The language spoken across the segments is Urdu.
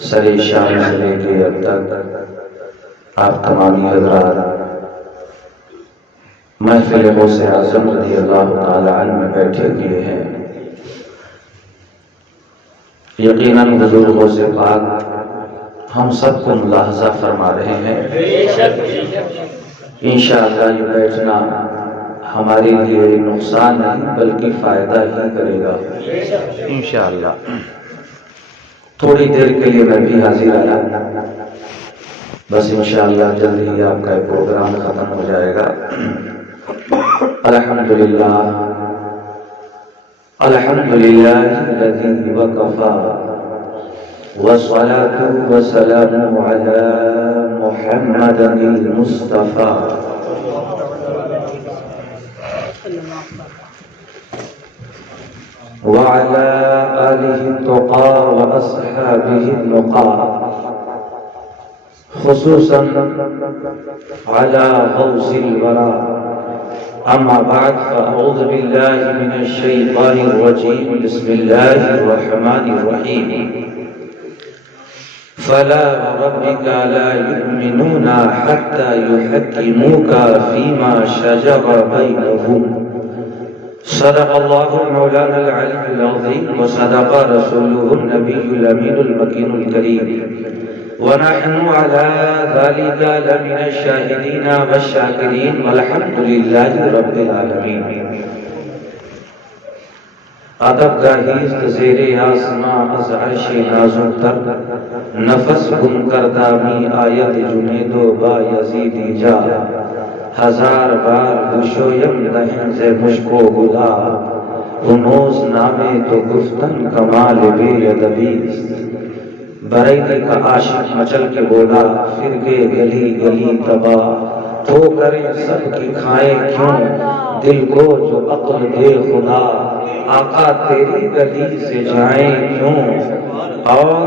سر شام سے لے کے اب تک آپ تمامی حضرات محفل غوث اعظم رضی اللہ تعالی عنہ میں بیٹھے ہوئے ہیں۔ یقیناً حضور غوث پاک ہم سب کو ملاحظہ فرما رہے ہیں۔ انشاءاللہ یہ بیٹھنا ہمارے لیے نقصان نہیں بلکہ فائدہ ہی کرے گا انشاءاللہ۔ تھوڑی دیر کے لیے میں بھی حاضر آیا، بس انشاءاللہ جلد ہی آپ کا پروگرام ختم ہو جائے گا۔ الحمدللہ الحمدللہ الذی وکفا والصلاة والسلام علی محمد المصطفى وعلى آله التقى وأصحابه النقى، خصوصا على غوث الورى۔ أما بعد فأعوذ بالله من الشيطان الرجيم، بسم الله الرحمن الرحيم۔ فلا وربك لا يؤمنون حتى يحكموك فيما شجر بينهم، صدق الله مولانا العلي العظيم وصدق رسوله النبي الأمين المكين الكريم، ونحن على ذلك لمن الشاهدين والشاكرين والحمد لله رب العالمين۔ ادب گاہیست زیر آسماں از عرش نازک تر، نفس گم کردہ می آید جنید و با یزیدی جا، ہزار بار گشویم دہن ز مشک و گلا، رموز نامے تو گفتن کمال بے ادبیست۔ بریلی کا عاشق مچل کے بولا، پھر کے گلی گلی تباہ، تو کریں سب کی کھائیں کیوں دل کو جو عقل دے خدا، آقا تیری گلی سے جائیں کیوں، اور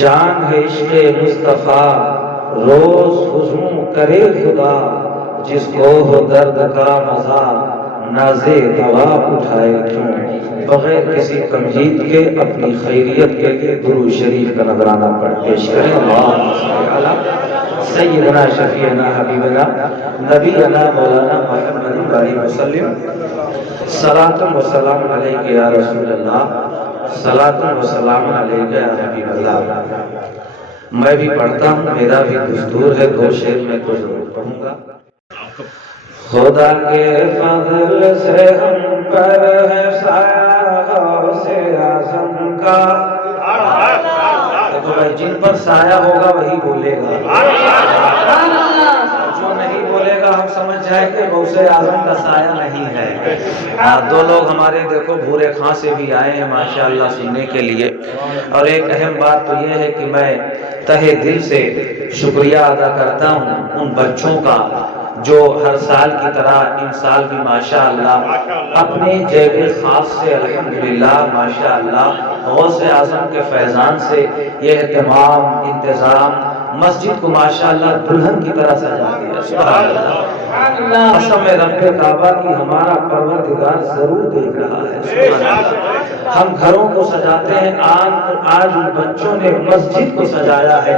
جان ہے عشق مصطفیٰ روز ہجوم کرے خدا، جس کو ہو درد کا مزہ نازے دوا اٹھائے کیوں۔ بغیر کسی تمہید کے اپنی خیریت کے لیے درود شریف کا نذرانہ پڑھ پیش کریں۔ اللہم صل علی سیدنا شفیعنا حبیبنا نبینا مولانا محمد علیہ وسلم، صلاۃ و سلام علیک یا رسول اللہ، صلاۃ و سلام علیک یا حبیب اللہ۔ میں بھی پڑھتا ہوں، میرا بھی دستور ہے، دو شعر میں تو ضرور پڑھوں گا۔ خدا کے فضل سے ہم پر ہے سایہ غوث اعظم کا، تو بھائی جن پر سایہ ہوگا وہی بولے گا، جو نہیں بولے گا ہم سمجھ جائیں کہ غوث اعظم کا سایہ نہیں ہے۔ دو لوگ ہمارے دیکھو بھورے خاں سے بھی آئے ہیں ماشاءاللہ سننے کے لیے، اور ایک اہم بات تو یہ ہے کہ میں تہہ دل سے شکریہ ادا کرتا ہوں ان بچوں کا جو ہر سال کی طرح ان سال بھی ماشاءاللہ اپنے جیب خاص سے الحمدللہ ماشاءاللہ غوث اعظم کے فیضان سے یہ اہتمام انتظام مسجد کو ماشاءاللہ دلہن کی طرح سجا دیا۔ سبحان اللہ، قسم رب کعبہ کی ہمارا پروردگار ضرور دیکھ رہا ہے۔ سبحان اللہ، ہم گھروں کو سجاتے ہیں، آج ان بچوں نے مسجد کو سجایا ہے،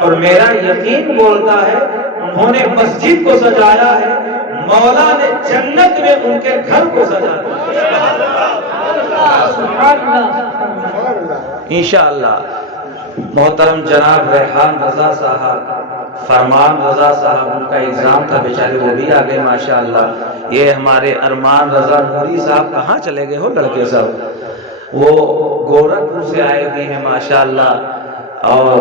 اور میرا یقین بولتا ہے انہوں نے مسجد کو سجایا ہے، مولا نے جنت میں ان کے گھر کو سجا دیا۔ انشاءاللہ محترم جناب ریحان رضا صاحب، فرمان رضا صاحب، ان کا ایگزام تھا بیچارے، وہ بھی آگئے ماشاءاللہ۔ یہ ہمارے ارمان رضا نوری صاحب کہاں چلے گئے ہو لڑکے صاحب، وہ گورکھپور سے آئے ہوئے ہیں ماشاءاللہ، اور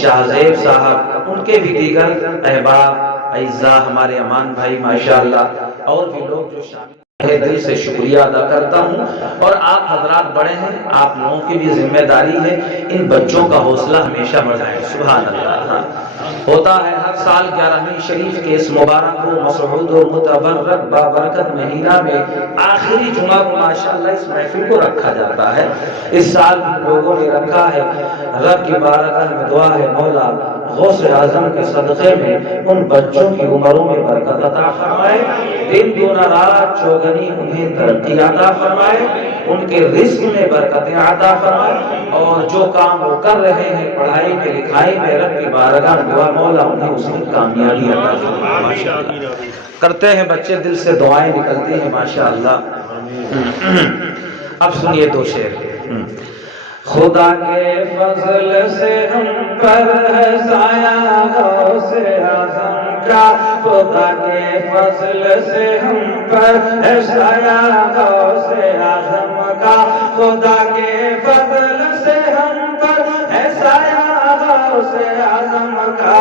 شاہ زیب صاحب، ان کے بھی دیگر احباب اعزاء ہمارے امان بھائی ماشاءاللہ، اور بھی لوگ جو شامل ہیں، دل سے شکریہ ادا کرتا ہوں۔ اور آپ حضرات بڑے ہیں، آپ لوگوں کی بھی ذمہ داری ہے ان بچوں کا حوصلہ ہمیشہ بڑھائیں۔ سبحان اللہ، ہوتا ہے ہر سال 11ویں شریف کے اس مبارک و مسعود و متبرک بابرکت مہینہ میں آخری جمعہ کو ماشاءاللہ اس محفل کو رکھا جاتا ہے۔ اس سال بھی لوگوں نے رکھا ہے، رب کی بارگاہ میں دعا ہے مولا غوث اعظم کے صدقے میں ان بچوں کی عمروں میں برکت عطا فرمائے، دن دونا رات چوگنی انہیں ترقی عطا فرمائے، ان کے رزق میں برکتیں عطا فرمائے، اور جو کام وہ کر رہے ہیں پڑھائی کے لکھائی میں، رب کی بارگاہ دعا مولا انہیں اس میں کامیابی عطا فرمائے ماشاءاللہ۔ کرتے ہیں بچے دل سے دعائیں نکلتی ہیں ماشاءاللہ۔ اب سنیے دو شعر۔ خدا کے فضل سے ہم پر ہے سایہ غوث اعظم کا، خدا کے فضل سے ہم پر ہے سایہ غوث اعظم کا، خدا کے فضل سے ہم پر ہے سایہ غوث اعظم کا،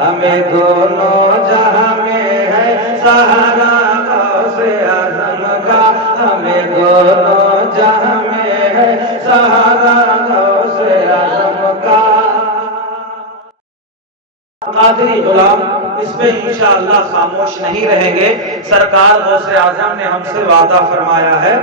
ہمیں دونوں جہاں میں ہے سہارا غوث اعظم کا، ہمیں دونوں جہاں میں ہے سہارا غوث اعظم کا۔ قادری غلام اس پہ انشاءاللہ خاموش نہیں رہیں گے۔ سرکار غوث اعظم نے ہم سے وعدہ فرمایا ہے،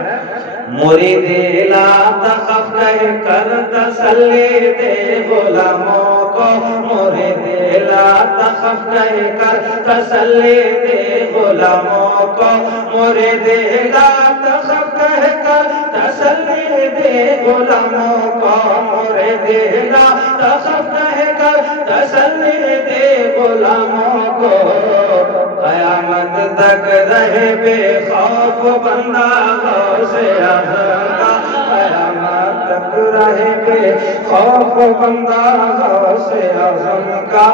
مرید لا تخف کہہ کر تسلی دے غلاموں کو، مرید لا تخف کہہ کر تسلی دے غلاموں کو، مرید لا تخف کہہ کر تسلی دے غلاموں کو، مرید لا تخف کہہ کر تسلی دے غلاموں کو، قیامت تک رہے بے خوف بندہ غوث اعظم کا، قیامت تک رہے بے خوف بندہ غوث اعظم کا۔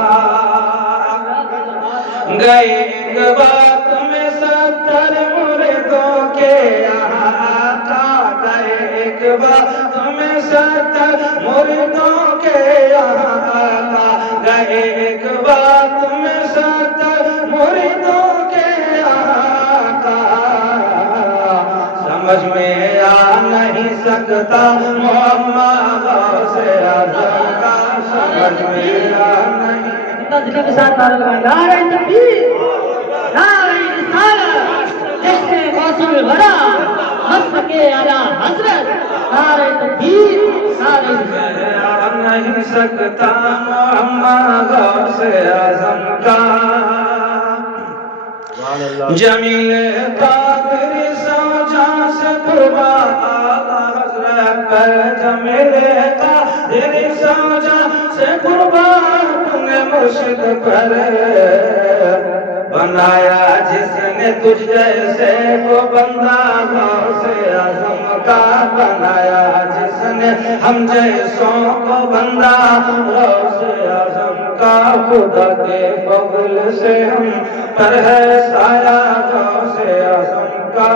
گئے ایک بات میں 70 مردوں کے آقا، گئے ایک بات میں 70 مردوں کے آقا، گئے ایک بات میں 70 مردوں کے آقا، سمجھ میں آ نہیں سکتا معمہ غوث اعظم کا، سمجھ میں آ نہیں دل کے ساتھ نعرہ لگائیں، نعرہ تکبیر، نعرہ رسالت، جشن غوث الورا، مسلک اعلیٰ حضرت، نعرہ تکبیر، نعرہ رسالت۔ نہیں سکتا محمد غوث اعظم کا، جمیل قادری سو جان سے قربان حضرت پر، جمیل قادری سو جان سے قربان مرشد پر، بنایا جس نے تجھ جیسے کو بندہ غوث اعظم کا، بنایا جس نے ہم جیسوں کو بندہ غوث اعظم کا، خدا کے فضل سے ہم پر ہے سایہ غوث اعظم کا۔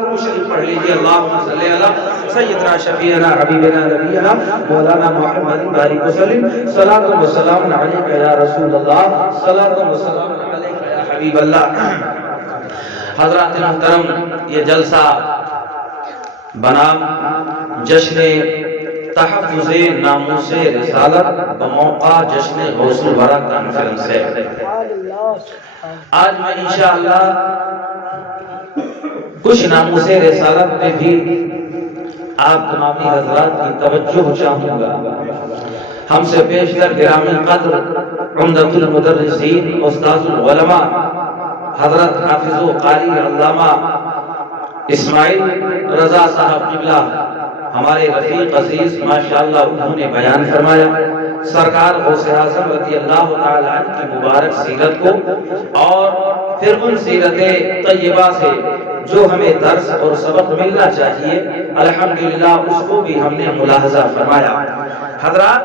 درود شریف پڑھ لیجیے، اللہم صلی علی سیدنا شفیعنا حبیبنا نبینا مولانا محمد بارک وسلم، صلاۃ و سلام علیک یا رسول اللہ، صلاۃ و سلام علیک یا حبیب اللہ۔ حضرات محترم، یہ جلسہ بنام جشن تحفظ ناموس رسالت بموقع جشن غوث الورا کانفرنس ہے۔ آج میں انشاءاللہ کچھ ناموس رسالت میں بھی آپ تمامی حضرات کی توجہ چاہوں گا۔ ہم سے پیشتر گرامی قدر عمدۃ المدرسین استاذ العلماء حضرت حافظ و قاری علامہ اسماعیل رضا صاحب قبلہ ہمارے رفیق عزیز ماشاءاللہ انہوں نے بیان فرمایا سرکار غوث اعظم رضی اللہ تعالی عنہ کی مبارک سیرت کو، اور پھر ان سیرت طیبہ سے جو ہمیں درس اور سبق ملنا چاہیے الحمدللہ اس کو بھی ہم نے ملاحظہ فرمایا۔ حضرات،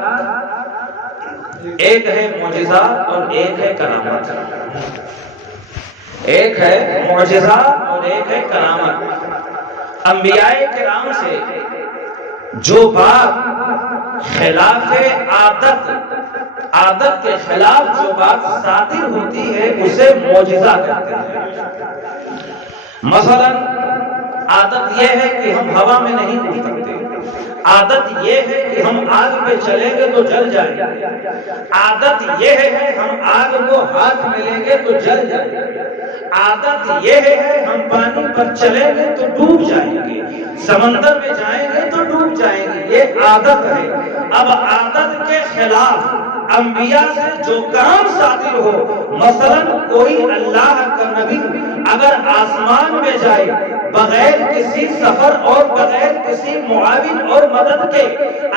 ایک ہے معجزہ اور ایک ہے کرامت، ایک ہے معجزہ اور ایک ہے کرامت۔ انبیاء کرام سے جو بات خلاف عادت کے خلاف جو بات صادر ہوتی ہے اسے معجزہ کہتے ہیں۔ مثلا عادت یہ ہے کہ ہم ہوا میں نہیں اڑ سکتے، عادت یہ ہے کہ ہم آگ پہ چلیں گے تو جل جائیں گے، عادت یہ ہے کہ ہم آگ کو ہاتھ میں لیں گے تو جل جائیں گے، عادت یہ ہے ہم پانی پر چلیں گے تو ڈوب جائیں گے، سمندر میں جائیں گے تو ڈوب جائیں گے، یہ عادت ہے۔ اب عادت کے خلاف انبیاء سے جو کام صادر ہو، مثلا کوئی اللہ کا نبی اگر آسمان میں جائے بغیر کسی سفر اور بغیر کسی معاون اور مدد کے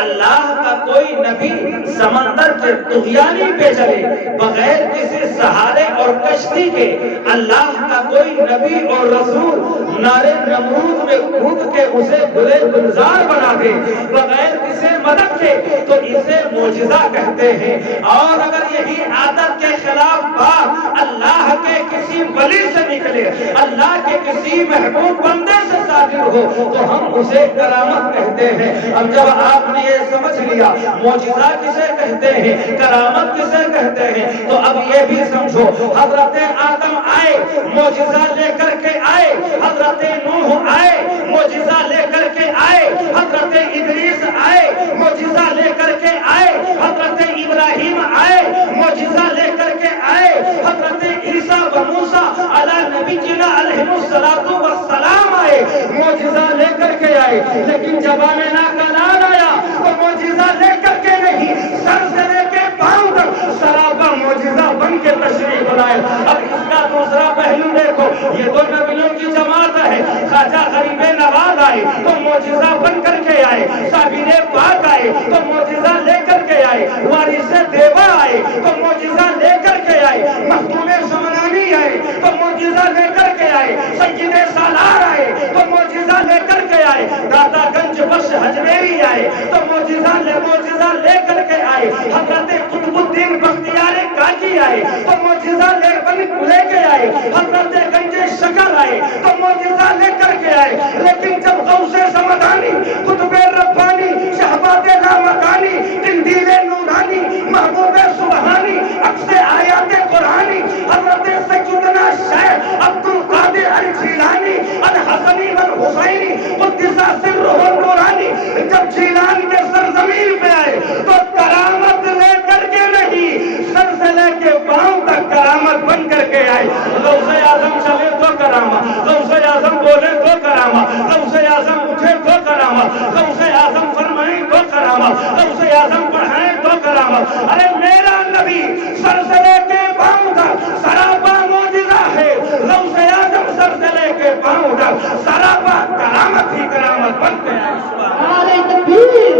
اللہ کا کوئی نبی سمندر کے طغیانی پہ چلے، بغیر کسی سہارے اور کشتی کے اللہ کا کوئی نبی اور رسول نارے نمرود میں کود کے اسے گلے گلزار بنا دے بغیر کسی مدد کے، تو اسے معجزہ کہتے ہیں۔ اور اگر یہی عادت کے خلاف بات اللہ کے کسی ولی سے نکلے، اللہ کے کسی محبوب بندے سے صادر ہو، تو ہم اسے کرامت کہتے ہیں۔ اب جب آپ نے یہ سمجھ لیا معجزہ کسے کہتے ہیں، کرامت کسے کہتے ہیں، تو اب یہ بھی سمجھو حضرت آدم آئے معجزہ لے کر کے آئے، حضرت نوح آئے معجزہ لے کر کے آئے، حضرت ادریس آئے معجزہ لے کر کے آئے، حضرت ابراہیم آئے معجزہ لے کر کے آئے، حضرت عیسیٰ و موسیٰ علی نبینا علیہ السلام آئے معجزہ لے کر کے آئے، لیکن جب آمنہ کا لال آیا تو معجزہ لے کر کے نہیں، سر سے لے کے پاؤں تک سراپا معجزہ بن کے تشریف لائے۔ اب اس کا دوسرا پہلو دیکھو، یہ دو نبیوں کی جماعت ہے، خواجہ غریب نواز آئے تو معجزہ بن کر کے آئے، صابر پاک آئے تو معجزہ لے کر کے آئے، وارث دیوا آئے تو معجزہ لے کر کے آئے، مخدوم سمنانی آئے تو معجزہ لے کر کے آئے، سید سالار آئے تو معجزہ لے کر کے آئے، دادا گنج بخش حجویری آئے تو معجزہ لے کر کے آئے، حضرت قطب الدین بختیار کاکی آئے تو معجزہ لے کے آئے، حضرت گنج شکر آئے تو معجزہ لے کر کے آئے، لیکن جب غوث سمدانی، قطب ربانی، شہباد لامکانی، قندیل نورانی، محبوب سبحانی، عکس آیات قرآنی، حضرت سیدنا شیخ عبد القادر الجیلانی الحسنی والحسینی قدس سرہ النورانی جب جیلان کے سرزمین پہ آئے تو کرامت لے کر کے نہیں، سر سے لے کے پاؤں تک کرامت بن کر کے آئے۔ غوث اعظم چلے تو کرامت، غوث اعظم بولے تو کرامت، غوث اعظم اٹھے تو کرامت، غوث اعظم فرمائیں تو کرامت، غوث اعظم پڑھائیں تو کرامت۔ ارے میرا نبی سر سے لے کے پاؤں تک سراپا معجزہ ہے، غوث اعظم سر سے لے کے پاؤں تک سراپا کرامت ہی کرامت بن کے آئے۔ نعرہ تکبیر،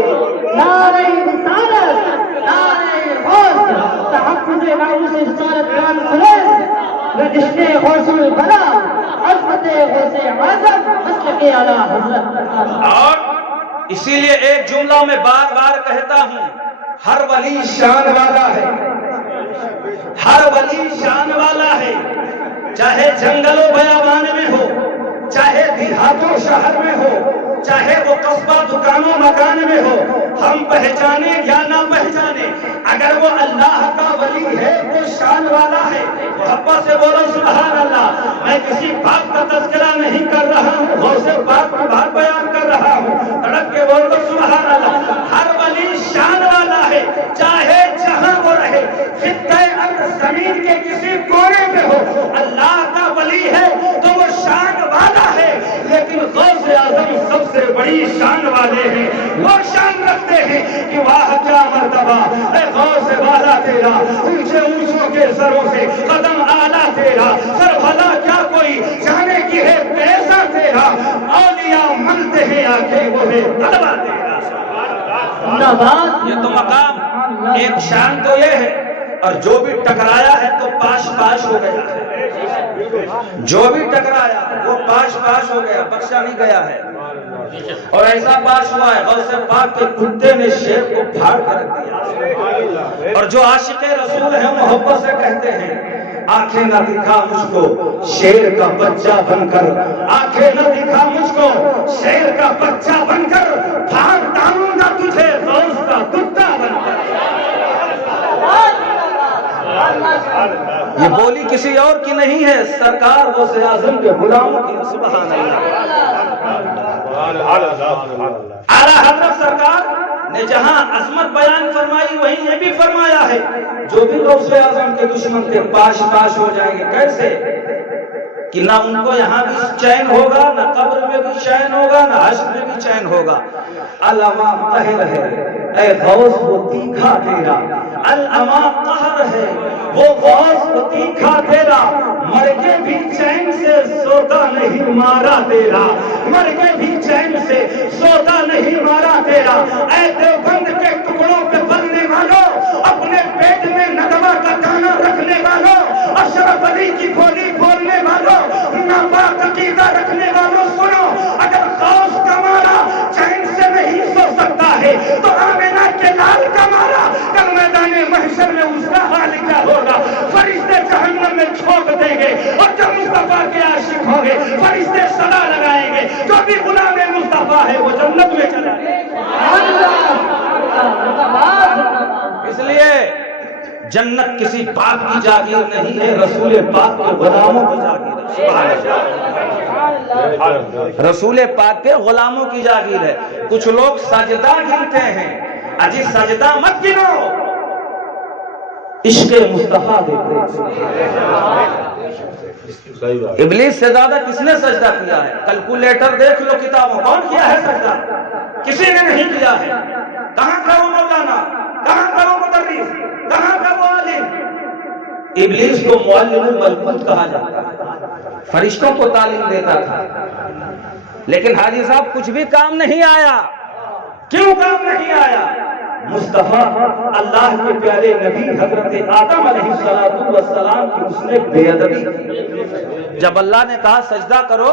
نعرہ رسالت، نعرہ غوث، تحفظ ناموس رسالت کانفرنس، رجسٹر غوث البلا، عظمت غوث اعظم، مسلک اعلیٰ حضرت۔ اور اسی لیے ایک جملہ میں بار بار کہتا ہوں، ہر ولی شان والا ہے، ہر ولی شان والا ہے، چاہے جنگل و بیابان میں ہو، چاہے دیہات و شہر میں ہو، چاہے وہ قصبہ دکان و مکان میں ہو، ہم پہچانے یا نہ پہچانے، اگر وہ اللہ کا ولی ہے وہ شان والا ہے۔ محبت سے بولو سبحان اللہ۔ میں کسی بات کا تذکرہ نہیں کر رہا ہوں، غوث پاک کی بات بیان کر رہا ہوں، تڑپ کے بولو سبحان اللہ۔ ہر ولی شان والا ہے، چاہے جہاں وہ رہے، خطے ارض زمین کے کسی کونے میں ہو، اللہ کا ولی ہے تو وہ شان والا ہے۔ لیکن غوث اعظم سب سے بڑی شان والے ہیں، وہ شان رکھتے ہیں کہ واہ کیا مرتبہ اے غوث والا تیرا، اونچے اونچوں کے سروں سے قدم اعلیٰ تیرا، سر بھلا کیا کوئی جانے کی ہے کیسا تیرا، اولیاء ملتے ہیں آنکھیں وہ ہے طلبہ تیرا۔ یہ تو مقام، ایک شان تو یہ ہے، اور جو بھی ٹکرایا ہے تو پاش پاش ہو گیا ہے، جو بھی ٹکرایا وہ پاش پاش ہو گیا، بخشا نہیں گیا ہے۔ اور ایسا پاش ہوا ہے غوث پاک کے کتے نے شیر کو پھاڑ کر رکھ دیا، اور جو عاشق رسول ہیں محبت سے کہتے ہیں آنکھیں نہ دکھا مجھ کو شیر کا بچہ بن کر، آنکھیں نہ دکھا مجھ کو شیر کا بچہ بن کر، پھاڑ ڈالوں گا تجھے غوث کا کتا بن کر۔ یہ بولی کسی اور کی نہیں ہے، سرکار غوث اعظم کے غلاموں کی۔ سبحان اللہ۔ اعلیٰ حضرت سرکار نے جہاں عظمت بیان فرمائی وہیں یہ بھی فرمایا ہے جو بھی غوث اعظم کے دشمن کے پاش پاش ہو جائیں گے، کیسے کہ نہ ان کو یہاں بھی چین ہوگا، نہ قبر میں بھی چین ہوگا، نہ حشر میں بھی چین ہوگا۔ علامہ قہر ہے اے غوث وہ تیکھا تیرا، علامہ قہر ہے وہ غوث وہ تیکھا تیرا، مر کے بھی چین سے سوتا نہیں مارا تیرا، مر کے بھی چین سے سوتا نہیں مارا تیرا۔ اے دیوبند کے ٹکڑوں پہ بننے والوں، اپنے پیٹ میں ندوہ کا دانہ رکھنے والوں، اشرف علی کی بولی بولنے والوں، ناپاک عقیدہ رکھنے والوں، سنو، اگر غوث کا مارا چین سے نہیں سو سکتا ہے تو آمنہ کے لال کا مارا کل میدان محشر میں اس کا حال کیا ہوگا؟ فرشتے جہنم میں چھوڑ دیں گے، اور جب مصطفیٰ کے عاشق ہوں گے فرشتے صدا لگائیں گے، جو بھی غلام مصطفیٰ ہے وہ جنت میں چلا جائے گا۔ اس لیے جنت کسی پاک کی جاگیر نہیں ہے، رسول پاک کے غلاموں کی جاگیر ہے، رسول پاک کے غلاموں کی جاگیر ہے۔ کچھ لوگ سجدہ گنتے ہیں، اجی سجدہ مت گنو، عشق مصطفیٰ دیکھو۔ ابلیس سے زیادہ کس نے سجدہ کیا ہے؟ کیلکولیٹر دیکھ لو کتابوں، کون کیا ہے سجدہ؟ کسی نے نہیں کیا ہے۔ کہاں کا وہ مولانا، کہاں کا وہ مدرس، کہاں کا وہ عالم؟ ابلیس کو معلم الملکوت کہا جاتا ہے، فرشتوں کو تعلیم دیتا تھا، لیکن حاجی صاحب کچھ بھی کام نہیں آیا۔ کیوں کام نہیں آیا؟ مصطفیٰ اللہ کے پیارے نبی حضرت آدم علیہ السلام کی اس نے بے ادبی، جب اللہ نے کہا سجدہ کرو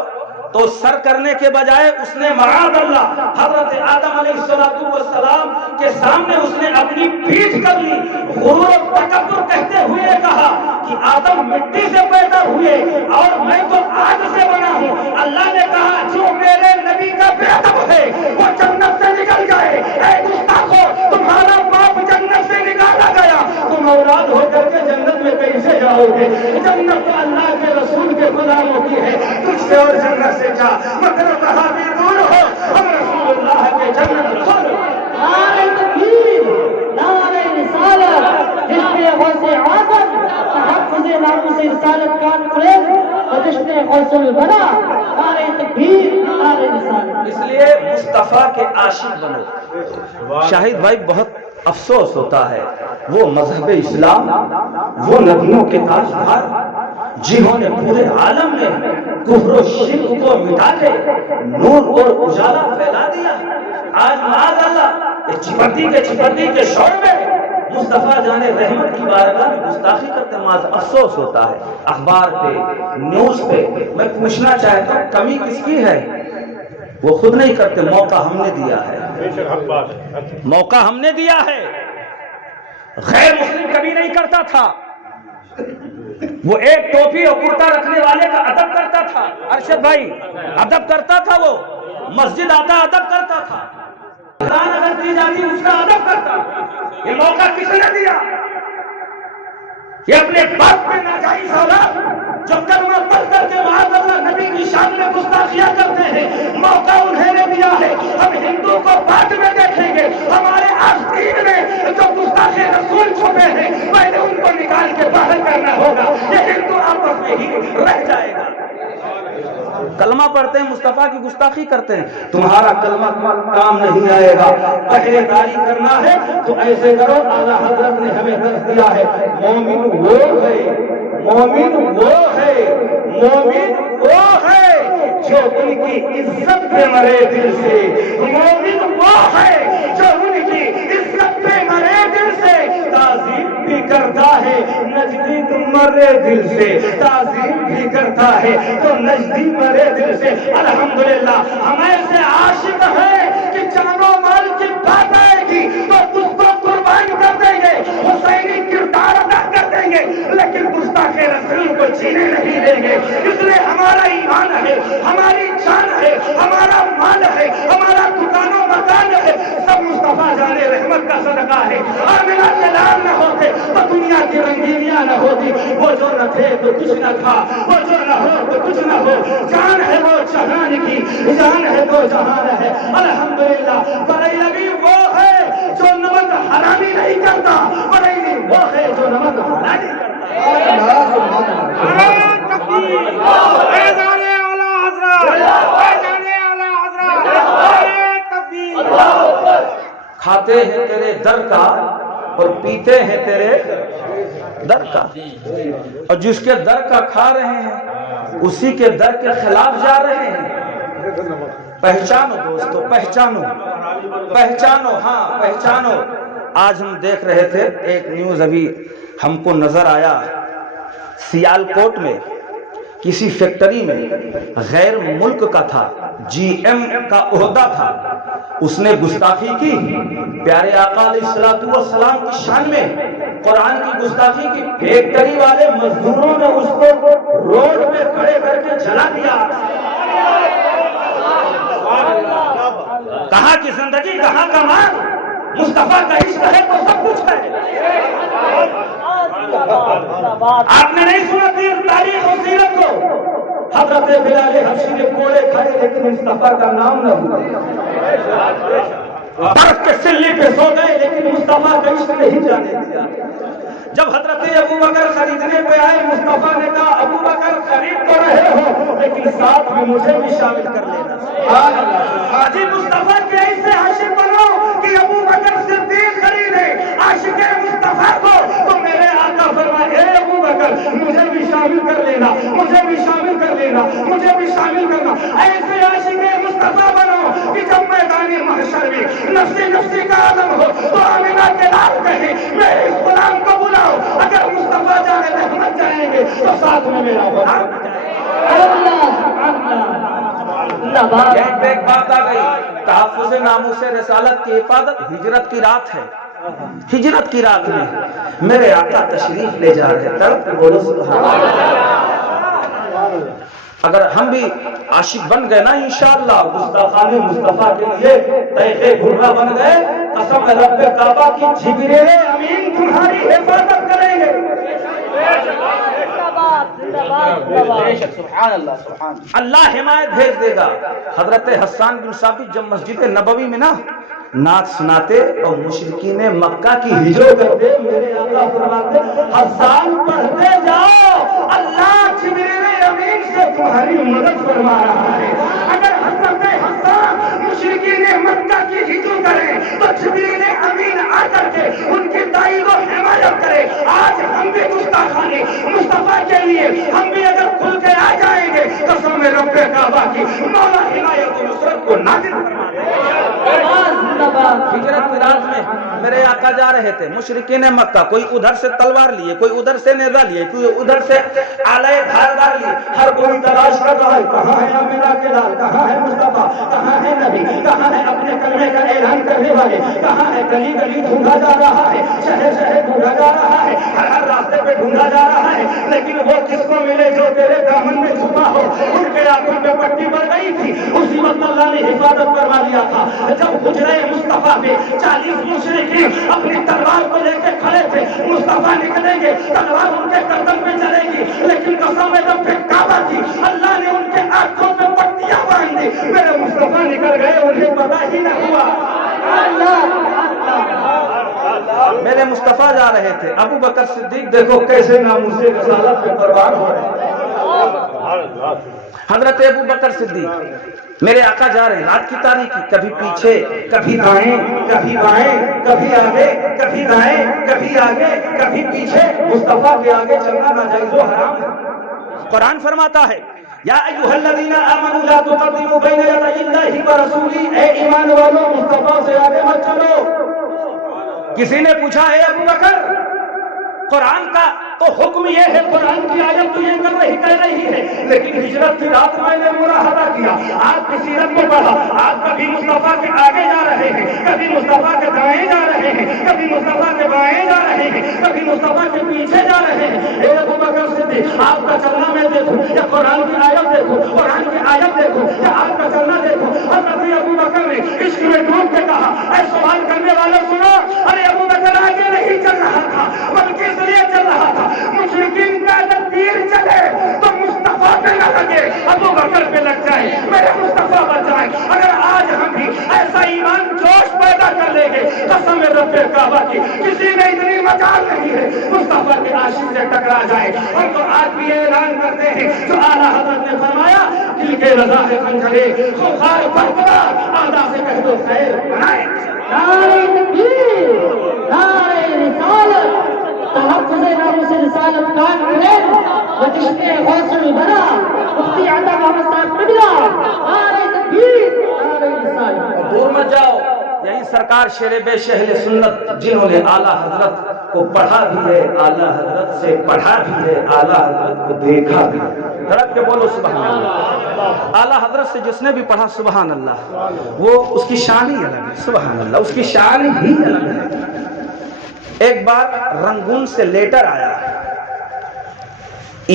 تو سر کرنے کے بجائے اس نے معاذ اللہ حضرت آدم علیہ السلام کے سامنے اس نے اپنی پیٹھ کر لی، غرور و تکبر کہتے ہوئے کہا کہ آدم مٹی سے پیدا ہوئے اور میں تو آگ سے بنا ہوں۔ اللہ نے کہا جو میرے نبی کا بے ادب ہے وہ جنت سے نکل جائے۔ اے گستاخو، تمہارا باپ جنت سے نکالا گیا، تم اولاد ہو کر کے جنت میں کیسے جاؤ گے؟ جنت اللہ کے رسول کے غلاموں کی ہے، تجھ سے اور جنت سے جا، مگر کہاں بھی دور ہو ہم رسول اللہ کے جنت کھول۔ نعرہ تکبیر، نعرہ رسالت، جشن غوث اعظم، تحفظ ناموس رسالت کانفرنس اور جشن غوث البرا، نعرہ تکبیر، نعرہ رسالت۔ اس لیے مصطفیٰ کے عاشق بنو۔ شاہد بھائی بہت افسوس ہوتا ہے، وہ مذہب اسلام، وہ نبیوں کے تاجدار جنہوں نے پورے عالم میں کفر و شرک کو مٹا کے نور اور اجالا پھیلا دیا، آج معاذ اللہ چھپردی کے شور میں مصطفیٰ جان رحمت کی بارگاہ میں گستاخی کرتے معاذ افسوس ہوتا ہے۔ اخبار پہ، نیوز پہ میں پوچھنا چاہتا ہوں کمی کس کی ہے؟ وہ خود نہیں کرتے، موقع ہم نے دیا ہے، موقع ہم نے دیا ہے۔ غیر مسلم کبھی نہیں کرتا تھا، وہ ایک ٹوپی اور کرتا رکھنے والے کا ادب کرتا تھا، ارشد بھائی ادب کرتا تھا، وہ مسجد آتا ادب کرتا تھا، اذان اگر دی جاتی اس کا ادب کرتا۔ یہ موقع کس نے دیا؟ یہ اپنے باپ پہ ناجائز اولاد جو کلمہ پڑھ کر کے معاذ اللہ نبی کی شان میں گستاخیاں کرتے ہیں، موقع انہیں نے دیا ہے۔ ہم ہندو کو بعد میں دیکھیں گے، ہمارے آستین میں جو گستاخ رسول چھپے ہیں پہلے ان کو نکال کے باہر کرنا ہوگا، یہ ہندو آپس میں ہی رہ جائے گا۔ کلمہ پڑھتے ہیں، مصطفیٰ کی گستاخی کرتے ہیں، تمہارا کلمہ کام نہیں آئے گا۔ پہلے داری کرنا ہے تو ایسے کرو، اعلیٰ حضرت نے ہمیں درس دیا ہے، مومن وہ ہے، مومن وہ ہے، مومن وہ ہے جو ان کی عزت پہ مرے دل سے، مومن وہ ہے جو ان کی عزت پہ مرے دل سے، تعظیم بھی کرتا ہے نجدی مرے دل سے، تعظیم بھی کرتا ہے تو نجدی مرے دل سے۔ الحمدللہ ہم ایسے عاشق ہیں کہ جانو مال کی بات آئے گی تو اس کو قربان کر دیں گے، حسینی کردار ادا کر دیں گے، لیکن گستاخ رسول کو جینے نہیں دیں گے۔ اس لیے ہمارا ایمان ہے، ہماری جان ہے، ہمارا مال ہے، ہمارا دکان و مکان ہے، سب مصطفیٰ جان رحمت کا صدقہ ہے۔ آمنہ کے لال نہ ہوتے تو دنیا کی رنگینیاں نہ ہوتی، وہ جو نہ تھے تو کچھ نہ تھا، وہ جو نہ ہو تو کچھ نہ ہو، جان ہے وہ جہان کی، جان ہے تو جہان ہے۔ الحمدللہ بریلوی وہ ہے جو نمک حرامی نہیں کرتا، بریلوی وہ ہے جو نمک حلالی کرتا۔ کھاتے ہیں تیرے در کا اور پیتے ہیں تیرے در کا، اور جس کے در کا کھا رہے ہیں اسی کے در کے خلاف جا رہے ہیں. پہچانو دوستو، پہچانو پہچانو، ہاں پہچانو. آج ہم دیکھ رہے تھے ایک نیوز ابھی ہم کو نظر آیا، سیالکوٹ میں کسی فیکٹری میں غیر ملک کا تھا، جی ایم کا عہدہ تھا، اس نے گستاخی کی پیارے آقا علیہ السلام کی شان میں، قرآن کی گستاخی کی. فیکٹری والے مزدوروں نے اس کو روڈ پہ کھڑے کر کے جلا دیا. کہاں کی زندگی، کہاں کا مال؟ مصطفیٰ کا عشق ہے تو سب کچھ ہے. آپ نے نہیں سنا تاریخ و سیرت کو؟ حضرت بلال حبشی نے کوڑے کھائے لیکن مصطفیٰ کا نام نہ ہوا. برف کے سلے پہ سو گئے لیکن مصطفیٰ کا عشق نہیں جانے دیا. جب حضرت ابو بکر خریدنے پہ آئے، مصطفیٰ نے کہا ابو بکر خرید تو رہے ہو لیکن ساتھ میں مجھے بھی شامل کر لینا. جی مصطفیٰ کے ایسے عاشق بنو کہ ابو بکر صدیق خریدے عاشق مصطفیٰ کو تو میرے آقا فرمائے اے ابو بکر مجھے بھی شامل کر لینا، مجھے بھی شامل کر لینا، مجھے بھی شامل کرنا. ایسے عاشق مصطفیٰ بنو کہ جب میدان محشر میں نفسی نفسی کا عالم ہو تو آمنہ کے لال کہیں میرے اس غلام کو بلاؤ. اگر مصطفیٰ جانے رحمت جائیں گے تو ساتھ میں میرا غلام ایک بات آ گئی. تحفظ ناموس رسالت کی حفاظت ہجرت کی رات ہے. ہجرت کی رات میں میرے آقا تشریف لے جا رہے تھے. بولو سبحان اللہ. اگر ہم بھی عاشق بن گئے نا انشاءاللہ گستاخان مصطفیٰ کے لیے تیغ گھرا بن گئے، قسم رب کعبہ کی جبریل امین تمہاری حفاظت کریں گے. اللہ حمایت بھیج دے گا. حضرت حسان بن ثابت جب مسجد نبوی میں نا نعت سناتے اور مشرکین مکہ کی ہجرت کرتے، میرے آقا فرماتے حسان پڑھتے جاؤ اللہ جبریل امین سے تمہاری مدد فرما رہا ہے. اگر حضرت حسان مشرکین مکہ کی ہجرت کریں تو جبریل امین آ کر کے ان کی تائید و حمایت کرے. آج ہم بھی گستاخانی مصطفیٰ کے لیے ہم بھی اگر کھل کے آ جائیں گے قسم رب کعبہ کی مولا حمایت و نصرت کو نازل فرما دے. ہجرت کی رات میں میرے آقا جا رہے تھے، مشرکین مکہ کوئی ادھر سے تلوار لیے، کوئی ادھر سے نیزہ لیے، کوئی ادھر سے آلے دھاردار لیے، ہر کوئی تلاش کر رہا ہے کہاں ہے آمنہ کے لال، کہاں ہے مصطفیٰ، کہاں ہے نبی، کہاں ہے اپنے کلمے کا اعلان کرنے والے، کہاں ہے. گلی گلی ڈھونڈا جا رہا ہے، شہر شہر ڈھونڈا جا رہا ہے، ہر راستے پہ ڈھونڈا جا رہا ہے، لیکن وہ کس کو ملے جو تیرے دامن میں چھپا ہو. ان کے آنکھوں پہ پٹی بڑھ گئی تھی، اسی وقت اللہ نے حفاظت کروا دیا تھا. جب حجرہ مصطفیٰ پہ 40 مشرکین اپنی تلوار کو لے کے کھڑے تھے، مصطفیٰ نکلیں گے تلوار ان کے گردن پہ چلے گی، لیکن قسم رب کعبہ کی اللہ نے ان کے آنکھوں پہ پٹیاں باندھ دی. میرے مصطفیٰ نکل گئے انہیں پتہ ہی نہ ہوا. میرے مصطفیٰ جا رہے تھے. ابو بکر صدیق دیکھو کیسے ناموس رسالت پہ قربان ہو رہے ہیں. حضرت ابو بکر صدیق میرے آقا جا رہے ہیں رات کی تاریکی، کبھی پیچھے کبھی دائیں کبھی بائیں، کبھی آگے کبھی دائیں کبھی آگے کبھی پیچھے. مصطفیٰ کے آگے چلنا ناجائز و حرام ہے. قرآن فرماتا ہے یا ایھا الذین آمنوا لا تقدموا بین یدی اللہ ورسولہ. اے ایمان والو مصطفیٰ سے آگے مت چلو. کسی نے پوچھا اے ابو بکر قرآن کا تو حکم یہ ہے، قرآن کی آیت تو یہ کہہ رہی ہے، لیکن ہجرت کی رات میں نے ملاحظہ کیا، آپ کی سیرت میں پڑھا، آپ کبھی مصطفیٰ کے آگے جا رہے ہیں، کبھی مصطفیٰ کے دائیں جا رہے ہیں، کبھی مصطفیٰ کے بائیں جا رہے ہیں، کبھی مصطفیٰ کے پیچھے جا رہے ہیں. اے ابو بکر صدیق آپ کا چلنا میں دیکھوں یا قرآن کی آیت دیکھوں، قرآن کی آیت دیکھوں یا آپ کا چلنا دیکھوں. حضرت ابو بکر نے عشق میں ڈوب کے کہا اے سوال کرنے والے سنو، ارے ابو بکر آگے نہیں چل رہا تھا بلکہ اس لیے چل رہا تھا مشرکین کا اگر تیر چلے تو مصطفیٰ پہ نہ لگے، ابو بکر پہ لگ جائے، میرے مصطفیٰ بچ جائے. اگر آج ہم بھی ایسا ایمان جوش پیدا کر لیں گے قسم رب کعبہ کی کسی میں اتنی مجال نہیں ہے مصطفیٰ کے عاشق سے ٹکرا جائے. اور تو آج بھی یہ اعلان کرتے ہیں جو اعلیٰ حضرت نے فرمایا دل کے رضا ہے خنجرے خونخوار پرتوا آدھا سے کہہ دو خیر بنائے. نعرہ تکبیر، نعرہ رسالت، تحفظ ناموس رسالت کا کریں وہ جشن غوث الورا محمد صاحب قبلہ نعرہ تکبیر نعرہ رسالت دور مت جاؤ. یہی سرکار شیر بے شہل سنت جنہوں نے اعلیٰ حضرت کو پڑھا بھی ہے, اعلیٰ حضرت سے پڑھا بھی ہے, اعلیٰ حضرت کو دیکھا بھی ہے. دھڑک کے بولو سبحان اللہ. اعلیٰ حضرت سے جس نے بھی پڑھا سبحان اللہ, وہ اس کی شان ہی الگ ہے. سبحان اللہ, اس کی شان ہی الگ ہے. ایک بار رنگون سے لیٹر آیا,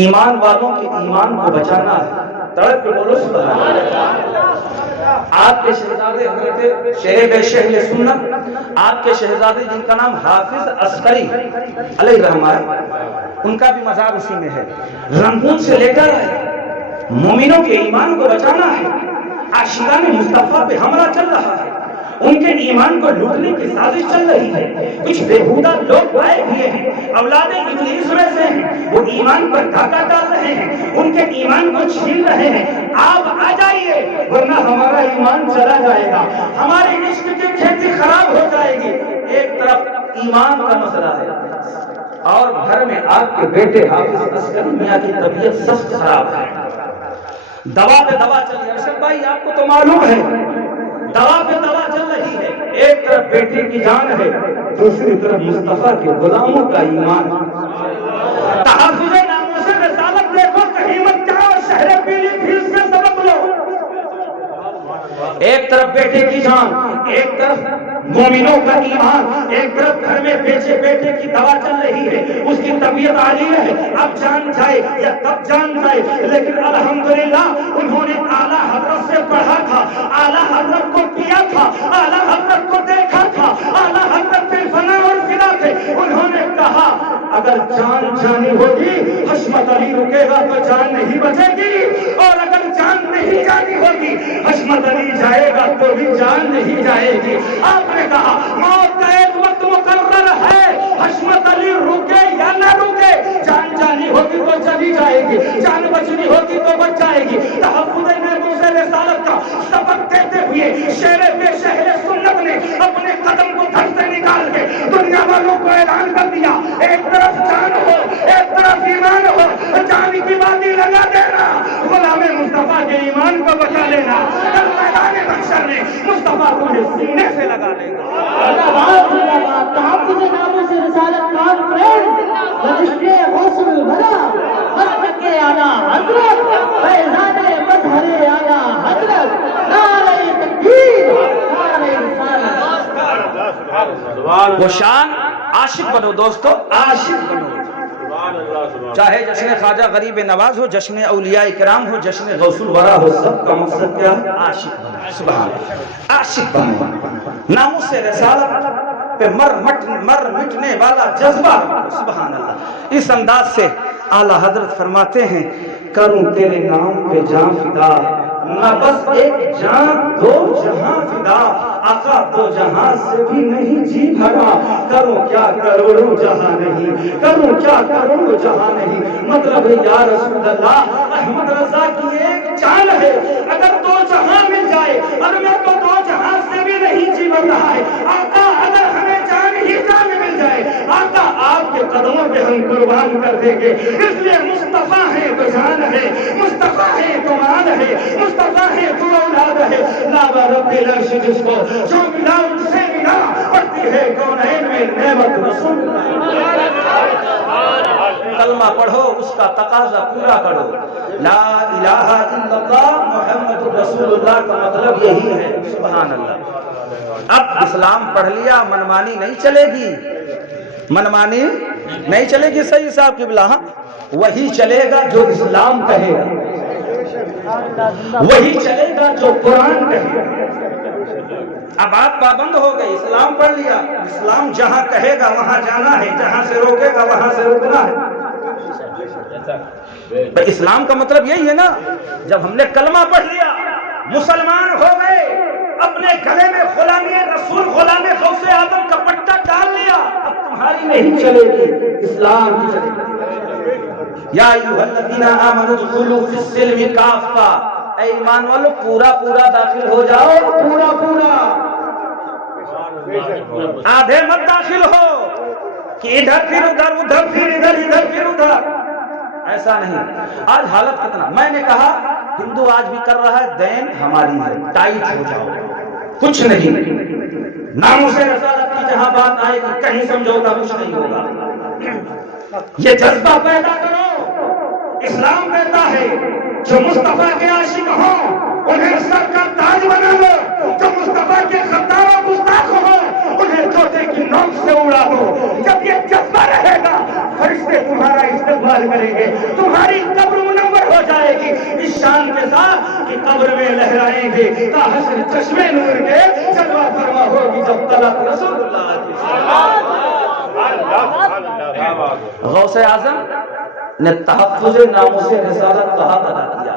ایمان والوں کے ایمان کو بچانا ہے. تڑپ کے بولو سبحان اللہ. آپ کے شہزادے حضرت شیر بے شہل سنت, آپ کے شہزادے جن کا نام حافظ عسکری علیہ رحمہ, ان کا بھی مزار اسی میں ہے. رنگون سے لیٹر ہے, مومنوں کے ایمان کو بچانا ہے. عاشقان مصطفیٰ پہ حملہ چل رہا ہے, ان کے ایمان کو لوٹنے کی سازش چل رہی ہے. کچھ بےہودہ لوگ آئے ہوئے ہیں, اولاد ابلیس میں سے ہیں, وہ ایمان پر دھاگا ڈال رہے ہیں, ان کے ایمان کو چھین رہے ہیں. آپ آ جائیے ورنہ ہمارا ایمان چلا جائے گا, ہمارے عشق کی کھیتی خراب ہو جائے گی. ایک طرف ایمان کا مسئلہ ہے اور گھر میں آپ کے بیٹے حافظ عسکری میاں کی طبیعت سخت خراب ہے. دوا پہ دوا چلی. ارشد بھائی آپ کو تو معلوم ہے دوا پہ دوا چل رہی ہے. ایک طرف بیٹے کی جان ہے, دوسری طرف مصطفیٰ کے غلاموں کا ایمان. تحفظ ناموس رسالت دیکھو, کہیں مت جاؤ, شہر پیلی بھیڑ سے سبق لو. ایک طرف بیٹے کی جان, ایک طرف مومنوں کا ایمان, ایک طرف گھر میں بیٹے کی دوا چل رہی ہے, اس کی طبیعت عالی ہے. اب جان جائے یا تب جان جائے, لیکن الحمدللہ انہوں نے اعلیٰ حضرت سے پڑھا تھا, اعلیٰ حضرت کو کیا تھا, اعلیٰ حضرت کو دیکھا تھا, اعلیٰ حضرت پہ فنا اور فنا تھے. انہوں نے کہا اگر جان جانی ہوگی حشمت علی رکے گا تو جان نہیں بچے گی, اور اگر جان نہیں جانی ہوگی حشمت علی جائے گا تو بھی جان نہیں جائے گی. آپ نے کہا موت کا ایک وقت مقرر ہے, حشمت علی رکے یا نہ رکے, جان جانی ہوگی تو چلی جائے گی, جان بچنی ہوگی تو بچ جائے گی. تحفظ ناموس رسالت کا سبق دیتے ہوئے شیر بے شہل سنت نے اپنے قدم کو دھڑ سے نکال کے دنیا والوں کو اعلان کر دیا, ایک طرف جان ہو, ایک طرف ایمان ہو, جان کی بازی لگا دینا, غلام مصطفیٰ کے ایمان کو بچا لینا. میدان محشر میں مصطفیٰ کو سینے سے لگا لے گا. تحفظ ناموس رسالت کانفرنس بجشتے غوث الورا مسلک اعلیٰ حضرت فیضان مظہر اعلیٰ حضرت نعرہ تکبیر نعرہ رسالت. وہ شان عاشق بنو دوستو, عاشق بنو. چاہے جشن خواجہ غریب نواز ہو, جشن اولیاء کرام ہو, جشن غوث الورا ہو, سب کا مقصد کیا ہے؟ عاشق بنو. سبحان اللہ, عاشق بنو. ناموس رسالت پہ مر مٹنے والا جذبہ. سبحان اللہ. اس انداز سے اعلیٰ حضرت فرماتے ہیں کروں تیرے نام پہ جان فدا, نہ بس ایک جان دو جہاں فدا, آقا دو جہاں سے بھی نہیں جی بھرا, کروں کیا کروڑوں جہاں نہیں, کروں کیا کروڑوں جہاں نہیں. مطلب ہے یا رسول اللہ احمد رضا کی ایک چال ہے, اگر دو جہاں مل جائے, اور میں تو دو جہاں سے بھی نہیں جی بھر رہا ہے, آقا اگر ہمیں جان ہی جان مل جائے, آقا آپ کے قدموں پہ ہم قربان کر دیں گے. اس لیے مصطفیٰ ہے تو جان ہے, مصطفیٰ ہے تو مال ہے, مصطفیٰ ہے تو اولاد ہے. لا رب العرش جس کو جو ملا ان سے ملا, پڑتی ہے کونین میں نعمت رسول. کلمہ پڑھو, اس کا تقاضا پورا کرو. لا الہ الا اللہ محمد رسول اللہ کا مطلب یہی ہے. سبحان اللہ. اب اسلام پڑھ لیا, منمانی نہیں چلے گی, منمانی نہیں چلے گی. صحیح صاحب قبلہ, وہی چلے گا جو اسلام کہے گا, وہی چلے گا جو قرآن کہے گا. اب آپ پابند ہو گئے, اسلام پڑھ لیا, اسلام جہاں کہے گا وہاں جانا ہے, جہاں سے روکے گا وہاں سے روکنا ہے. اسلام کا مطلب یہی ہے نا. جب ہم نے کلمہ پڑھ لیا, مسلمان ہو گئے, اپنے گلے میں غلامی رسول, غلام غوث اعظم کا پٹا ڈال لیا, اب تمہاری نہیں چلے گی, اسلام کی چلے گی. یا ایھا الذین آمنوا ادخلوا فی السلم کافہ, اے ایمان والو پورا پورا داخل ہو جاؤ, پورا پورا, آدھے مت داخل ہو کہ ادھر پھر ادھر, ادھر پھر ادھر, ادھر پھر ادھر. ایسا نہیں. آج حالت کتنا, میں نے کہا ہندو آج بھی کر رہا ہے، دین ہماری ہے، ٹائٹ ہو جاؤ، کچھ نہیں، ناموس رسالت کی جہاں بات آئے گی کہیں سمجھوتا کچھ نہیں ہوگا۔ یہ جذبہ پیدا کرو، اسلام کہتا ہے جو مصطفیٰ کے عاشق ہوں انہیں سر کا تاج بنا لو، جو مصطفیٰ کے غدار و گستاخ ہوں انہیں طوطے کی نوک سے اڑا دو۔ جب یہ جذبہ رہے گا فرشتے تمہارا استقبال کریں گے، تمہاری قبر منور ہو جائے گی اس شان کے ساتھ کہ قبر میں لہرائیں گے تا حشر چشمے نور کے جلوہ فرما ہوگی جب طلعت رسول اللہ کی۔ غوث اعظم نے تحفظ ناموس رسالت کا حق ادا کیا۔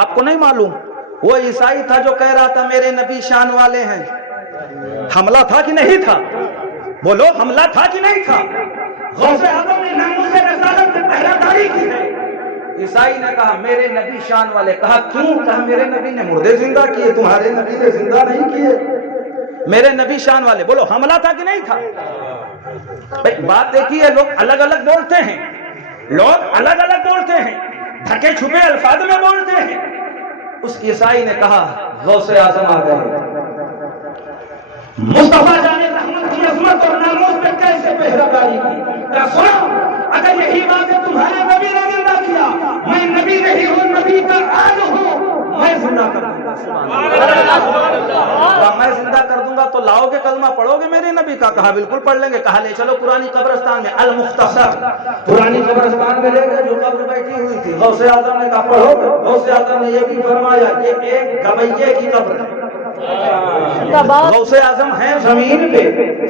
آپ کو نہیں معلوم وہ عیسائی تھا جو کہہ رہا تھا میرے نبی شان والے ہیں، حملہ تھا کہ نہیں تھا؟ بولو حملہ تھا کہ نہیں تھا؟ غوث اعظم نے ناموس رسالت میں پہرہ داری کی ہے۔ عیسائی نے کہا میرے نبی شان والے، کہا کیوں؟ کہا میرے نبی نے مردے زندہ کیے، تمہارے نبی نے زندہ نہیں کیے، میرے نبی شان والے۔ بولو حملہ تھا کہ نہیں تھا؟ بات دیکھیے، لوگ الگ الگ بولتے ہیں، لوگ الگ الگ بولتے ہیں، ڈھکے چھپے الفاظ میں بولتے ہیں۔ اس عیسائی نے کہا غوث اعظم آ گئے، مصطفیٰ جانے رحمت کی عظمت اور ناموس پہ کیسے پہرہ داری کی۔ کہا سنو، اگر یہی بات ہے تمہارے نبی نے زندہ کیا، میں نبی نہیں ہوں، نبی کا آج ہوں، میں زندہ کر دوں گا، میں زندہ کر دوں گا تو لاؤ گے کلمہ پڑھو گے میرے نبی کا؟ کہا بالکل پڑھ لیں گے۔ کہا لے چلو پرانی قبرستان میں، المختصر پرانی قبرستان میں لے گئے جو قبر بیٹھی ہوئی تھی۔ غوث اعظم نے کہا پڑھو گے؟ غوث اعظم نے یہ بھی فرمایا کہ ایک گویے کی قبر ہے۔ غوث اعظم ہیں زمین پہ،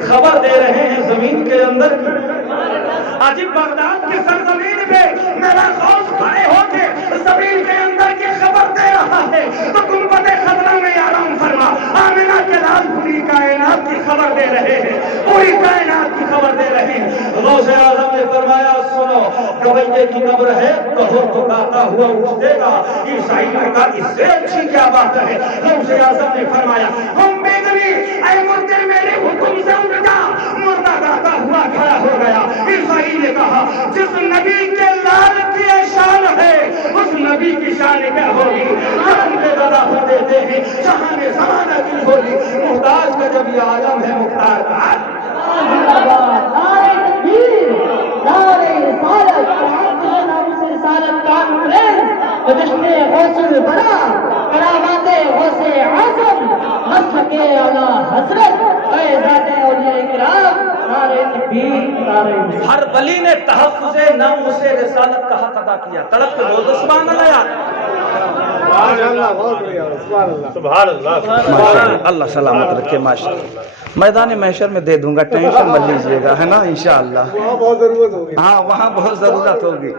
خبر دے رہے ہیں زمین کے اندر کی۔ عجیب بغداد کی سرزمین پہ میرا غوث کھڑے ہو کے زمین کے اندر کی خبر دے رہا ہے تو گنبد خضرا میں آرام فرما، آمنہ کے لال پوری کائنات کی خبر دے رہے ہیں، پوری کائنات کی خبر دے رہے ہیں۔ غوث اعظم نے فرمایا سنو، گویے کی قبر ہے، کہو تو گاتا ہوا اٹھے گا۔ عیسائی نے کہا اس سے اچھی کیا بات ہے؟ غوث اعظم نے فرمایا ہم بیدنی اے مردے میرے حکم سے اٹھ جا۔ مردہ گاتا ہوا کھڑا ہو گیا۔ عیسائی نے کہا جس نبی کے لال کی شان ہے اس نبی کی شان کیا ہوگی؟ ہم بے گدا ہو دیتے ہیں جہاں میں زمانہ کی ہولی، محتاج کا جب یہ عالم ہے مختار کا۔ نعرہ تکبیر، نعرہ رسالت، ناموس رسالت کانفرنس، جشن غوث البرا، کرامات غوث اعظم، مسلک اعلی حضرت، فیضات اولیاء کرام، نعرہ تکبیر، نعرہ رسالت۔ ہر ولی نے تحفظ ناموس رسالت کا حق ادا کیا۔ تڑپ کے بول دو سبحان اللہ یار، سبحان اللہ، اللہ سلامت رکھے۔ ماشاءاللہ میدان محشر میں دے دوں گا، ٹینشن مت لیجیے گا، ہے نا انشاءاللہ۔ ہاں وہاں بہت ضرورت ہوگی۔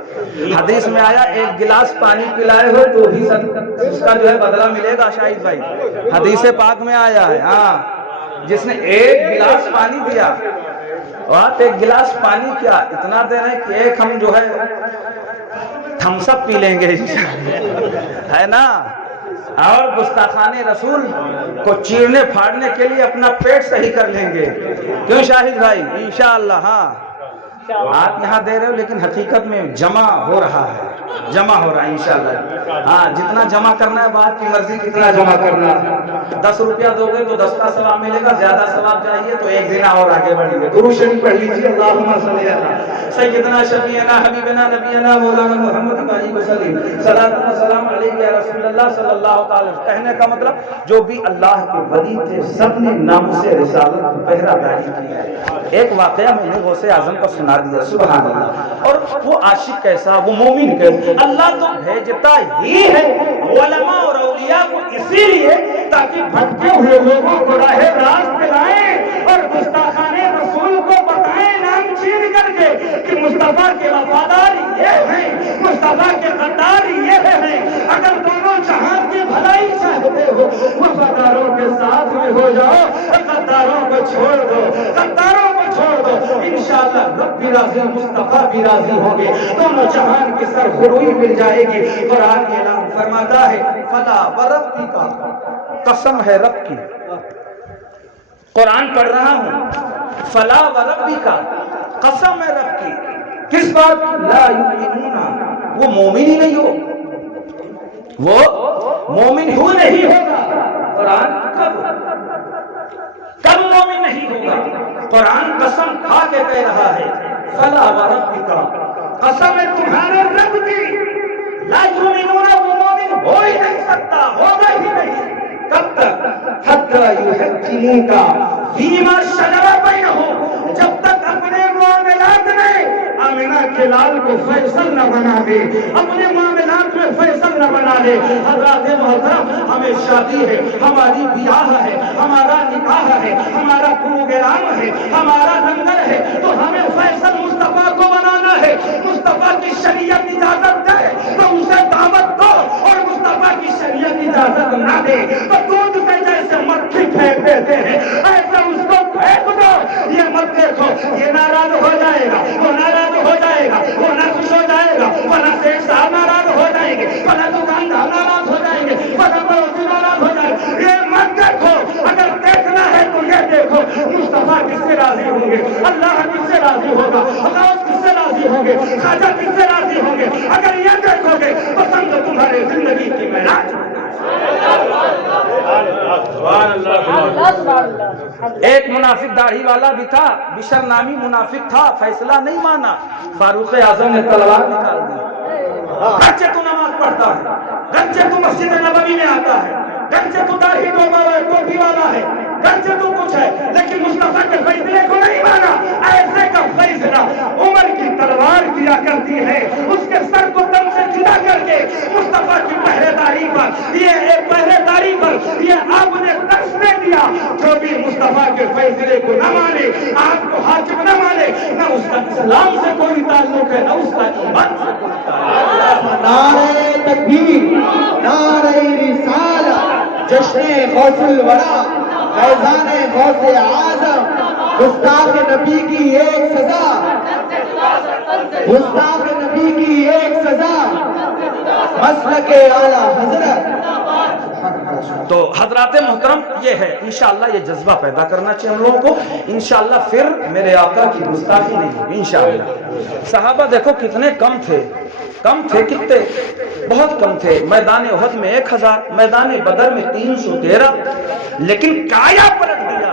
حدیث میں آیا ایک گلاس پانی پلائے ہو تو بھی اس کا جو ہے بدلہ ملے گا شاہد بھائی، حدیث پاک میں آیا ہے۔ ہاں جس نے ایک گلاس پانی دیا، اور ایک گلاس پانی کیا اتنا دینا ہے کہ ایک ہم جو ہے تھمس اپ پی لیں گے ہے نا، اور گستاخان رسول کو چیرنے پھاڑنے کے لیے اپنا پیٹ صحیح کر لیں گے۔ کیوں شاہد بھائی؟ انشاءاللہ۔ ہاں آپ یہاں دے رہے ہو لیکن حقیقت میں جمع ہو رہا ہے، جمع ہو رہا ہے انشاءاللہ۔ ہاں جتنا جمع کرنا ہے بات کی مرضی، کتنا جمع کرنا ہے۔ 10 روپیہ دو گے تو 10 کا ثواب ملے گا، زیادہ ثواب چاہیے تو ایک دن اور آگے بڑھیں گے۔ درود شریف پڑھ لیجیے، اللہم صلی علی سیدنا شفیعنا حبیبنا نبینا مولانا محمد علیہ وسلم، صلاۃ و سلام علیہ یا رسول اللہ صلی اللہ تعالی۔ کہنے کا مطلب جو بھی اللہ کے ولی تھے سب نے ناموس رسالت پہرہ داری کی ہے۔ ایک واقعہ میں نے غوث اعظم کو سنا دیا، سبحان اللہ۔ اور وہ عاشق کیسا، وہ مومن کیسا، اللہ تو بھیجتا ہی ہے علماء اور اولیاء کو اسی لیے تاکہ بھٹکے ہوئے لوگوں کو راہ راست دلائیں اور گستاخان رسول کو بتائیں نام چین کر کے کہ مصطفیٰ کے وفادار یہ ہیں، مصطفیٰ کے غدار یہ ہیں۔ اگر دونوں جہان کی بھلائی چاہتے ہو وفاداروں کے ساتھ میں ہو جاؤ، غداروں کو چھوڑ دو، غداروں کو چھوڑ دو، انشاءاللہ رب بھی راضی، مصطفیٰ بھی راضی ہوں گے، دونوں جہان کی سرخروئی مل جائے گی۔ قرآن اعلان فرماتا ہے فلا وربی کا، قسم ہے رب کی، قرآن پڑھ رہا ہوں، فلا وربی کا، قسم ہے رب کی، کس بات کی؟ لا یؤمنون، وہ مومن ہی نہیں ہو، وہ مومن ہو نہیں ہوگا۔ قرآن کب مومن نہیں ہوگا؟ قرآن قسم کھا کے کہہ رہا ہے فلا وربک، قسم ہے تمہارے رب کی، لا یؤمنون، وہ مومن ہو ہی نہیں سکتا، ہوگا ہی نہیں۔ کب تک؟ حتی یحکموک فیما شجر بینہم، جب تک اپنے معاملات میں آمنہ کے لال کو فیصل نہ بنا دے، اپنے معاملات میں فیصل نہ بنا دے۔ حضرات محترم، ہمیں شادی ہے، ہماری بیاہ ہے، ہمارا نکاح ہے، ہمارا پروگرام ہے، ہمارا لنگر ہے، تو ہمیں فیصل مصطفیٰ کو بنانا ہے۔ مصطفیٰ کی شریعت اجازت دے تو اسے دعوت دو، اور مصطفیٰ کی شریعت اجازت نہ دے تو دودھ سے جیسے مکھی پھینک دیتے ہیں ایسے اس کو پھینک دو۔ یہ مت دیکھو یہ ناراض ہو جائے گا، وہ ناراض ہو جائے گا، وہ نہ خوش ہو جائے گا، ورنہ شیخ صاحب ناراض ہو جائیں گے، ورنہ دکاندار ناراض ہو جائیں گے، ورنہ پڑوسی ناراض ہو جائیں گے۔ یہ مت دیکھو، اگر دیکھنا ہے تو یہ دیکھو مصطفیٰ کس سے راضی ہوں گے، اللہ کس سے راضی ہوگا، غوث کس سے راضی ہوں گے، خواجہ کس سے راضی ہوں گے۔ اگر یہ دیکھو گے تو سمجھو تمہارے زندگی کی معراج۔ ایک منافق داڑھی والا بھی تھا، بشر نامی منافق تھا، فیصلہ نہیں مانا، فاروق اعظم نے تلوار نکال دی۔ گرچہ تو نماز پڑھتا ہے، گرچہ تو مسجد نبوی میں آتا ہے، گرچہ تو داڑھی ٹوپی والا ہے، گرچہ تو کچھ ہے، لیکن مصطفیٰ کے فیصلے کو نہیں مانا۔ ایسے کا فیصلہ عمر کی تلوار کیا کرتی ہے، اس کے سر کو دم سے جدا کر کے مصطفیٰ کی پہرے داری پر یہ آپ نے درس دے دیا۔ جو بھی مصطفیٰ کے فیصلے کو نہ مانے، آپ کو حاکم نہ مانے، نہ اس کا اسلام سے کوئی تعلق ہے، نہ اس کا ایمان سے کوئی تعلق۔ نعرہ تکبیر، نعرہ رسالہ، جشن غوث الورا، فیضان غوث اعظم، گستاخ نبی کی ایک سزا، گستاخ نبی کی ایک سزا، مسلک اعلیٰ حضرت۔ تو حضرات محترم یہ ہے، انشاءاللہ یہ جذبہ پیدا کرنا چاہیے ہم لوگوں کو، انشاءاللہ پھر میرے آقا کی گستاخی نہیں ہوگی انشاءاللہ۔ صحابہ دیکھو کتنے کم تھے کتنے بہت کم تھے۔ میدان احد میں 1000، میدان بدر میں 313، لیکن کایا پلٹ دیا۔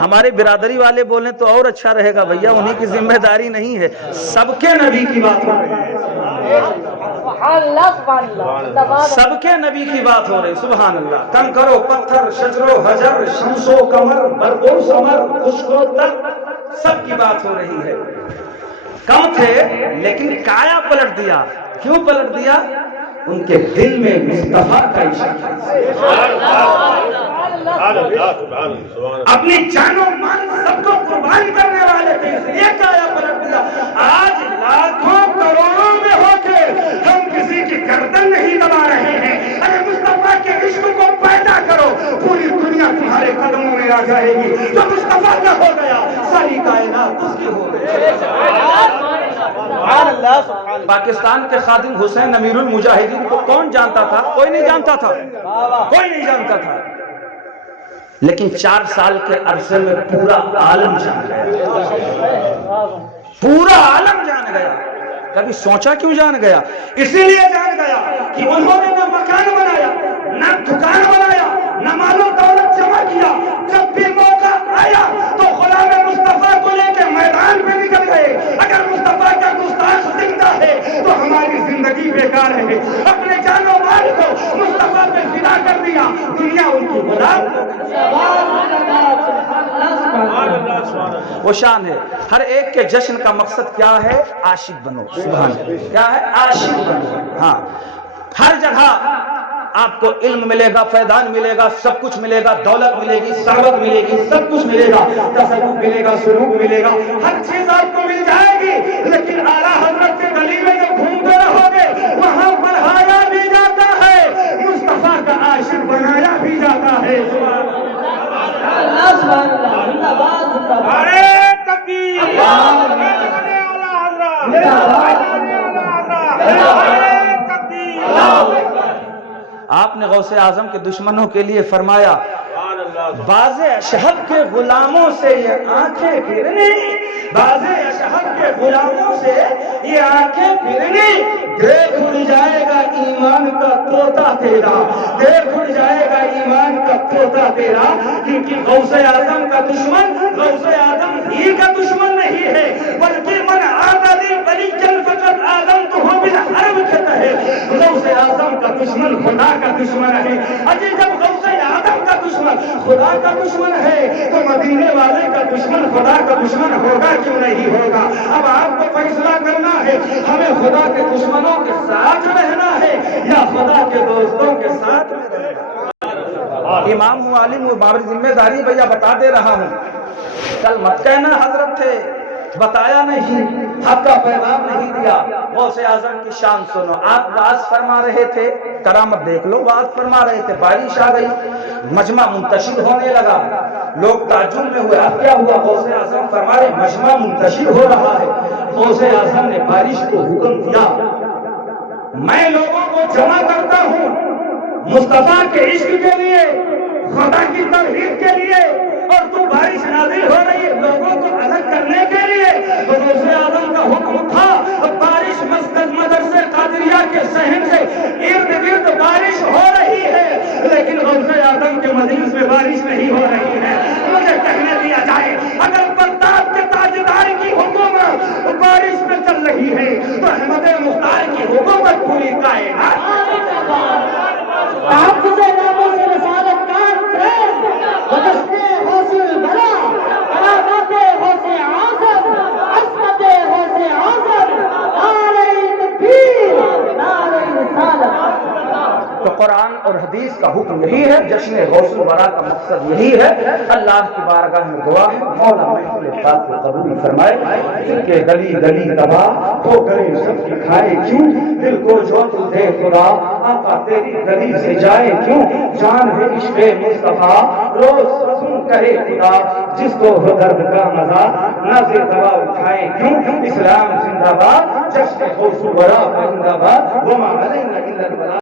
ہمارے برادری والے بولیں تو اور اچھا رہے گا بھیا، انہی کی ذمہ داری نہیں ہے، سب کے نبی کی بات ہو رہی ہے، سب کے نبی کی بات ہو رہی، سبحان اللہ۔ کنکر و پتھر، شجر و حجر، شمس و قمر، برق و سمر، خشک و تر، سب کی بات ہو رہی ہے۔ کم تھے لیکن کایا پلٹ دیا۔ کیوں پلٹ دیا؟ ان کے دل میں مصطفیٰ کا عشق ہے۔ اپنی جان و مال سب کو قربان کرنے والے تھے، اس لیے کایا پلٹ دیا۔ آج لاکھوں کروڑوں میں ہو کے ہم کسی کی گردن نہیں دبا رہے ہیں۔ ارے مصطفیٰ کے عشق کو پیدا کرو، پوری دنیا تمہارے قدموں میں آ جائے گی۔ جو مصطفیٰ کا ہو گیا ساری کائنات اس کی ہو گئی۔ پاکستان کے خادم حسین امیر المجاہدین کو کون جانتا تھا؟ کوئی نہیں جانتا تھا، کوئی نہیں جانتا تھا، لیکن 4 سال کے عرصے میں پورا عالم جان گیا، پورا عالم جان گیا۔ کبھی سوچا کیوں جان گیا؟ اسی لیے جان گیا کہ انہوں نے نہ مکان بنایا، نہ دکان بنایا، نہ مال و دولت جمع کیا، جب بھی موقع آیا تو غلام مصطفیٰ کو لے کے میدان پہ نکل گئے۔ اگر مصطفیٰ کا گستاخ زندہ ہے تو ہماری زندگی بیکار ہے۔ اپنے جان و مال کو مصطفیٰ پہ فدا کر دیا، دنیا ان کی غلام۔ وہ شان ہے۔ ہر ایک کے جشن کا مقصد کیا ہے؟ عاشق بنو، سبحان اللہ، کیا ہے؟ عاشق بنو۔ ہاں، ہر جگہ آپ کو علم ملے گا، فیضان ملے گا، سب کچھ ملے گا، دولت ملے گی، ثروت ملے گی، سب کچھ ملے گا، تصوف ملے گا، سلوک ملے گا، ہر چیز آپ کو مل جائے گی، لیکن اعلیٰ حضرت کے گلی میں جب گھومتے رہو گے وہاں پڑھایا بھی جاتا ہے، مصطفیٰ کا عاشق بنایا بھی جاتا ہے۔ ارے تکبیر، آپ نے غوث اعظم کے دشمنوں کے لیے فرمایا باز اشہب کے غلاموں سے یہ آنکھیں پھرنے، باز اشہب کے غلاموں سے یہ آنکھیں پھرنی، دیکھ اڑ جائے گا ایمان کا طوطا تیرا، دیکھ اڑ جائے گا ایمان کا طوطا تیرا، کیونکہ غوث اعظم کا دشمن غوث اعظم ہی کا دشمن نہیں ہے، بلکہ من عادلی ولی فقط آدم تو ہو بالحرب کہتا ہے، غوث اعظم کا دشمن خدا کا دشمن ہے۔ اجی جب غوث اعظم کا دشمن خدا کا دشمن ہے تو مدینے والے کا دشمن خدا کا دشمن ہوگا کیوں نہیں ہوگا؟ اب آپ کو فیصلہ کرنا ہے، ہمیں خدا کے دشمنوں کے ساتھ رہنا ہے یا خدا کے دوستوں کے ساتھ رہنا؟ امام ہوں، عالم ہوں، بابری ذمہ داری بھیا بتا دے رہا ہوں، کل مت کہنا حضرت تھے بتایا نہیں، حق کا پیغام نہیں دیا۔ غوث اعظم کی شان سنو، آپ واز فرما رہے تھے، کرامت دیکھ لو، واز فرما رہے تھے، بارش آ گئی، مجمع منتشر ہونے لگا، لوگ تعجب میں ہوئے، اب کیا ہوا؟ غوث اعظم فرما رہے مجمع منتشر ہو رہا ہے۔ غوث اعظم نے بارش کو حکم دیا، میں لوگوں کو جمع کرتا ہوں مصطفیٰ کے عشق کے لیے، خدا کی توحید کے لیے، اور تو بارش نازل ہو رہی ہے لوگوں کو الگ کرنے کے لیے۔ تو غوث اعظم کا حکم تھا، بارش مسجد مدرسے قادریہ کے صحن سے ارد گرد بارش ہو رہی ہے، لیکن غوث اعظم کے مجلس میں بارش نہیں ہو رہی ہے۔ مجھے کہنے دیا جائے، اگر بغداد کے تاجدار کی حکومت بارش میں چل رہی ہے تو احمد مختار کی حکومت پوری کائنات تحفظ ناموس رسالت کا فریب، گزشتے غوث البلا، کرامات غوث اعظم، عصمت غوث اعظم، نعرہ تکبیر، نعرہ رسالت۔ تو قرآن اور حدیث کا حکم یہی ہے، جشن غوث الورا کا مقصد یہی ہے۔ اللہ کی بارگاہ میں دعا ہے، مولا محفل پاک کو قبول فرمائے کہ گلی گلی تباہ ہو کرے سب کی کھائے کیوں، دل کو جو تو دے خدا آقا تیری گلی سے جائے کیوں، جان ہے عشق مصطفیٰ روز سن کہے خدا، جس کو ہو درد کا مزہ نازے دوا اٹھائے کیوں، اسلام زندہ باد، جشن غوث الورا زندہ باد، وما علینا الا البلاغ۔